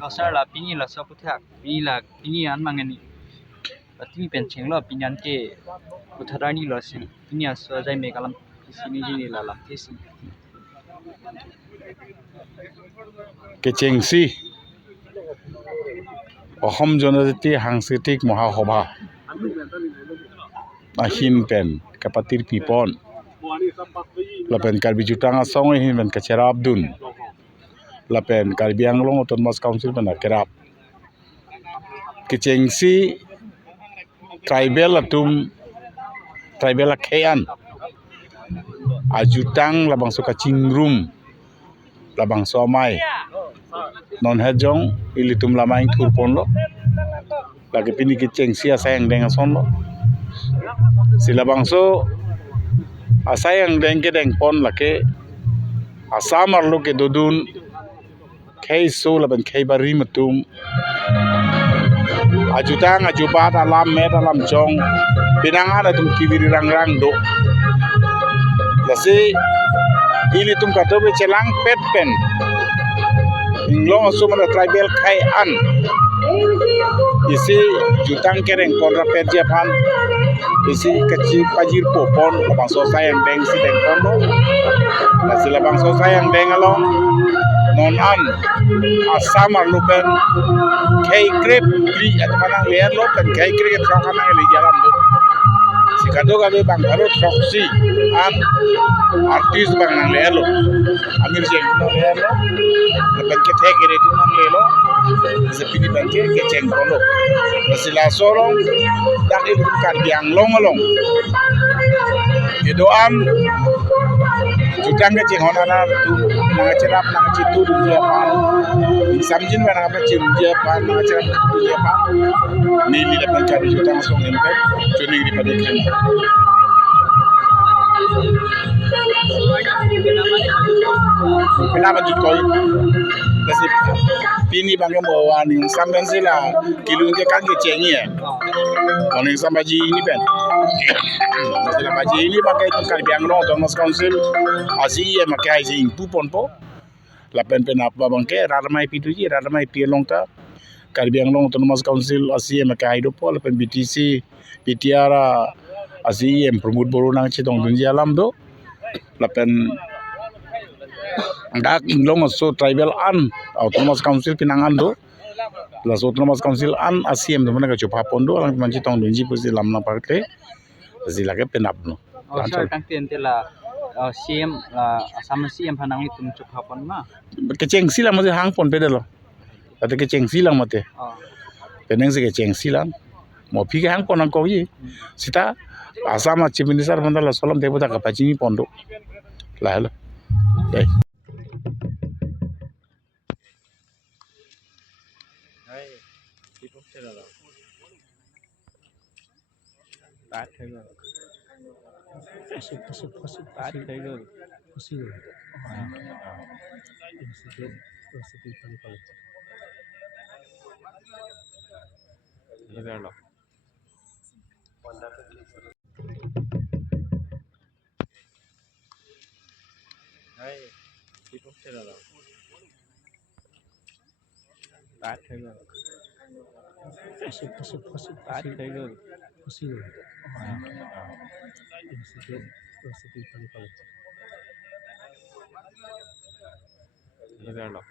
Pasal lah pini lah saputak pini lah pini an mangani pati penceng lo pinyan ke utharani lo sin pini aswa jai megalam sini jini la lam tesi কেচেংচি Assam জনজাতি সাংস্কৃতিক মহাসভা আহিন PAN কাপাতির পিপন lapen karbi jutang asong hin ben kacera abdun lapen karbi anglong autonomous council ben kerap kecengsi tribal atum tribal akhean ajutang labang so kacingrum labang so amai non hejong ilitum lamaing turpon lo lagi pini kecengsi asayang dengan son lo silabang so asayang dengke dengpon lake asamar lo ke dodun kei so laban kei bari matum ajutang ajubat alam met alam jong pinangan atum kibiri rang do lasi ili tum katobe celang pet pen inglong asumana tribal kai an isi jutang kereng konra pet japan isi kecil pajir popon labang sosai yang deng si deng kono nasi labang sosai yang deng along non an asamar lupen kei krip li atau manang lian lupen kei krip trokan ang li jalan lu si kado kabe bang baru troksi an artis bang nang lian lu amir jeng nang lian lu lupen ke tek ire tu nang lian lu sepini bangke ke ceng kono nasi la sorong dak ibu kan biang long along Idoan jutang ke cing honana tu nang cerap nang citu du Japan samjin wa nang cing Japan nang cerap du Japan ni li dapat kali jutang song impact tuning di pada krim kenapa jutoi kasi pini bangga bawa ni samben sila kilung ke kaki cengi ya orang sambaji ini pen sila baji ini pakai tukar biang long Thomas Council asia makai aja impu ponpo lapen pen apa bangke ramai pituji ramai pielong ta Karbiang long Thomas Council asia makai dopo lapen BTC PTR asia promote boru nang citong dunji alam do lapen dak inglong so tribal an autonomous council pinangan do la autonomous council an asiem do mana ka chopa pondo lang manchi tong dunji pusi lamna parte zila ke penap no asal kang tiente la CM la asam CM phanang ni tum chuk hapon ma keceng silang mate hang pon pedalo ate keceng silang mate peneng se keceng silang mo pi ke hang pon ang ko yi sita asama chief minister mandala solam debuta ka pachini pondo la halo dai Tát thấy rồi. Tát thấy rồi. Ini dah lah. Hai, itu sudah lah. Tát thấy rồi. Tát thấy rồi. Ini dah lah.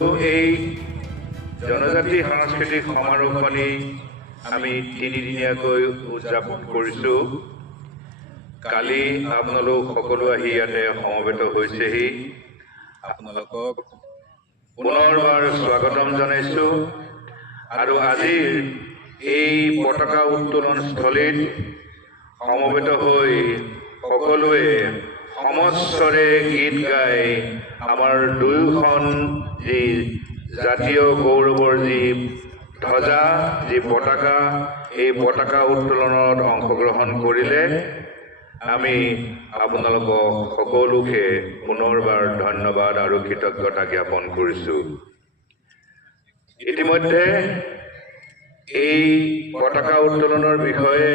এই জনজাতি সাংস্কৃতিক সমাৰোহখনি আমি তিনিদিনীয়াকৈ উদযাপন কৰিছোঁ। কালি আপোনালোক সকলো আহি ইয়াতে সমবেত হৈছেহি। আপোনালোকক পুনৰবাৰ স্বাগতম জনাইছোঁ আৰু আজিৰ এই পতাকা উত্তোলন স্থলীত সমবেত হৈ সকলোৱে সমস্বৰে গীত গাই আমাৰ দুয়োখন যি জাতীয় গৌৰৱৰ যি ধ্বজা যি পতাকা এই পতাকা উত্তোলনত অংশগ্ৰহণ কৰিলে। আমি আপোনালোকক সকলোকে পুনৰবাৰ ধন্যবাদ আৰু কৃতজ্ঞতা জ্ঞাপন কৰিছোঁ। ইতিমধ্যে এই পতাকা উত্তোলনৰ বিষয়ে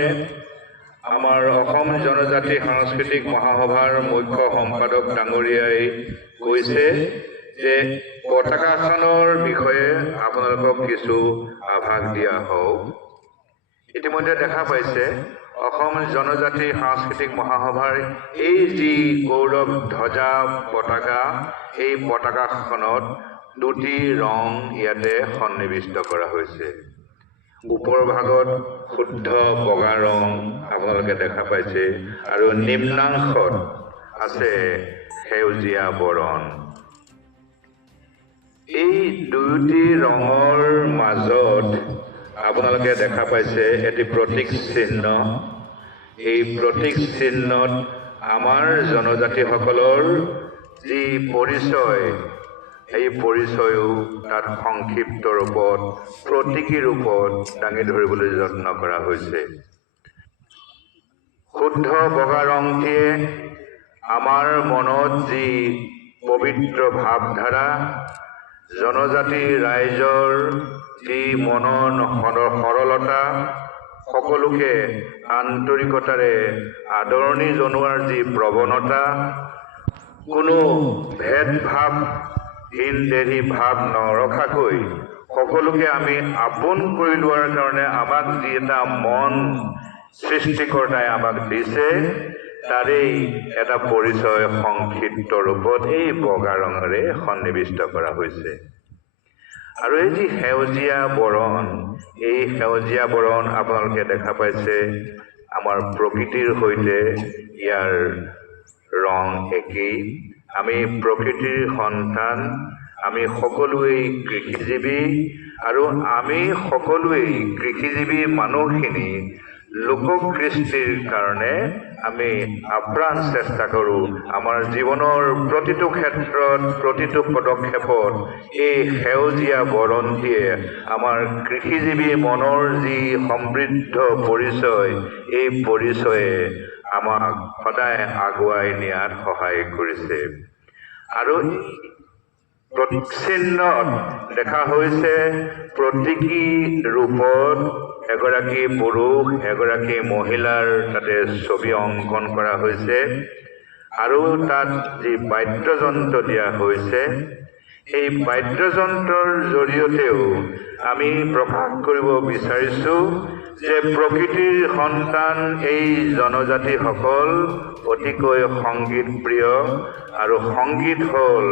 আমাৰ অসম জনজাতি সাংস্কৃতিক মহাসভাৰ মুখ্য সম্পাদক ডাঙৰীয়াই কৈছে যে পতাকাখনৰ বিষয়ে আপোনালোকক কিছু আভাস দিয়া হওক। ইতিমধ্যে দেখা পাইছে অসম জনজাতি সাংস্কৃতিক মহাসভাৰ এই যি গৌৰৱ ধ্বজা পতাকা এই পতাকাখনত দুটি ৰং ইয়াতে সন্নিৱিষ্ট কৰা হৈছে। ওপৰ ভাগত শুদ্ধ বগা ৰং আপোনালোকে দেখা পাইছে আৰু নিম্নাংশত আছে সেউজীয়া বৰণ। এই দুয়োটি ৰঙৰ মাজত আপোনালোকে দেখা পাইছে এটি প্ৰতীক চিহ্ন। এই প্ৰতীক চিহ্নত আমাৰ জনজাতিসকলৰ যি পৰিচয় এই পৰিচয়ও তাত সংক্ষিপ্ত ৰূপত প্ৰতীকী ৰূপত দাঙি ধৰিবলৈ যত্ন কৰা হৈছে। শুদ্ধ বগা ৰংটিয়ে আমাৰ মনত যি পবিত্ৰ ভাৱধাৰা জনজাতি ৰাইজৰ যি মনৰ সৰলতা সকলোকে আন্তৰিকতাৰে আদৰণি জনোৱাৰ যি প্ৰৱণতা কোনো ভেদভাৱহীন দেহী ভাৱ নৰখাকৈ সকলোকে আমি আপোন কৰি লোৱাৰ কাৰণে আমাক যি এটা মন সৃষ্টিকৰ্তাই আমাক দিছে তাৰেই এটা পৰিচয় সংক্ষিপ্ত ৰূপত এই বগা ৰঙেৰে সন্নিৱিষ্ট কৰা হৈছে। আৰু এই যি সেউজীয়া বৰণ এই সেউজীয়া বৰণ আপোনালোকে দেখা পাইছে আমাৰ প্ৰকৃতিৰ সৈতে ইয়াৰ ৰং একেই। আমি প্ৰকৃতিৰ সন্তান, আমি সকলোৱেই কৃষিজীৱী আৰু আমি সকলোৱেই কৃষিজীৱী মানুহখিনি লোককৃষ্টিৰ কাৰণে আমি আপ্ৰাণ চেষ্টা কৰোঁ। আমাৰ জীৱনৰ প্ৰতিটো ক্ষেত্ৰত প্ৰতিটো পদক্ষেপত এই সেউজীয়া বৰণটিয়ে আমাৰ কৃষিজীৱী মনৰ যি সমৃদ্ধ পৰিচয় এই পৰিচয়ে আমাক সদায় আগুৱাই নিয়াত সহায় কৰিছে। আৰু প্ৰতীক চিহ্নত দেখা হৈছে প্ৰতীকী ৰূপত এগৰাকী পুৰুষ এগৰাকী মহিলাৰ তাতে ছবি অংকন কৰা হৈছে আৰু তাত যি বাদ্যযন্ত্ৰ দিয়া হৈছে এই বাদ্যযন্ত্ৰৰ জৰিয়তেও আমি প্ৰকাশ কৰিব বিচাৰিছোঁ যে প্ৰকৃতিৰ সন্তান এই জনজাতিসকল অতিকৈ সংগীত প্ৰিয় আৰু সংগীত হ'ল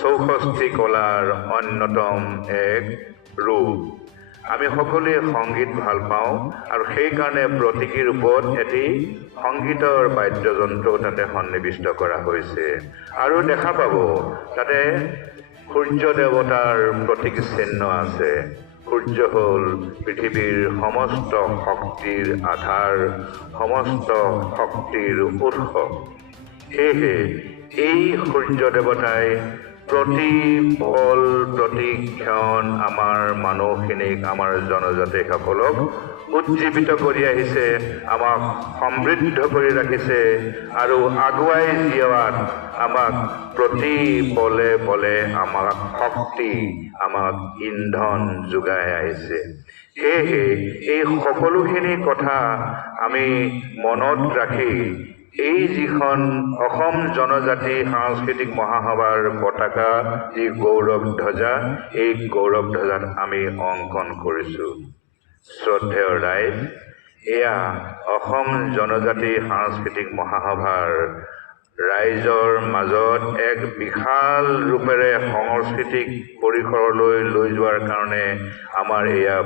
৬৪ কলাৰ অন্যতম এক ৰূপ। আমি সকলোৱে সংগীত ভাল পাওঁ আৰু সেইকাৰণে প্ৰতীকী ৰূপত এটি সংগীতৰ বাদ্যযন্ত্ৰ তাতে সন্নিৱিষ্ট কৰা হৈছে। আৰু দেখা পাব তাতে সূৰ্য দেৱতাৰ প্ৰতীক চিহ্ন আছে। সূৰ্য হ'ল পৃথিৱীৰ সমস্ত শক্তিৰ আধাৰ, সমস্ত শক্তিৰ উৎস। সেয়েহে এই সূৰ্য দেৱতাই প্ৰতি পল প্ৰতি ক্ষণ আমাৰ মানুহখিনিক আমাৰ জনজাতিসকলক উজ্জীৱিত কৰি আহিছে, আমাক সমৃদ্ধ কৰি ৰাখিছে আৰু আগুৱাই যোৱাত আমাক প্ৰতি পলে পলে আমাক শক্তি আমাক ইন্ধন যোগাই আহিছে। সেয়েহে এই সকলোখিনি কথা আমি মনত ৰাখি এই যিখন অসম জনজাতি সাংস্কৃতিক মহাসভাৰ পতাকা যি গৌৰৱ ধ্বজা এই গৌৰৱ ধ্বজাত আমি অংকন কৰিছোঁ। শ্ৰদ্ধেয় ৰাইজ, এয়া অসম জনজাতি সাংস্কৃতিক মহাসভাৰ ৰাইজৰ মাজত এক বিশাল ৰূপেৰে সাংস্কৃতিক পৰিসৰলৈ লৈ যোৱাৰ কাৰণে আমাৰ এয়া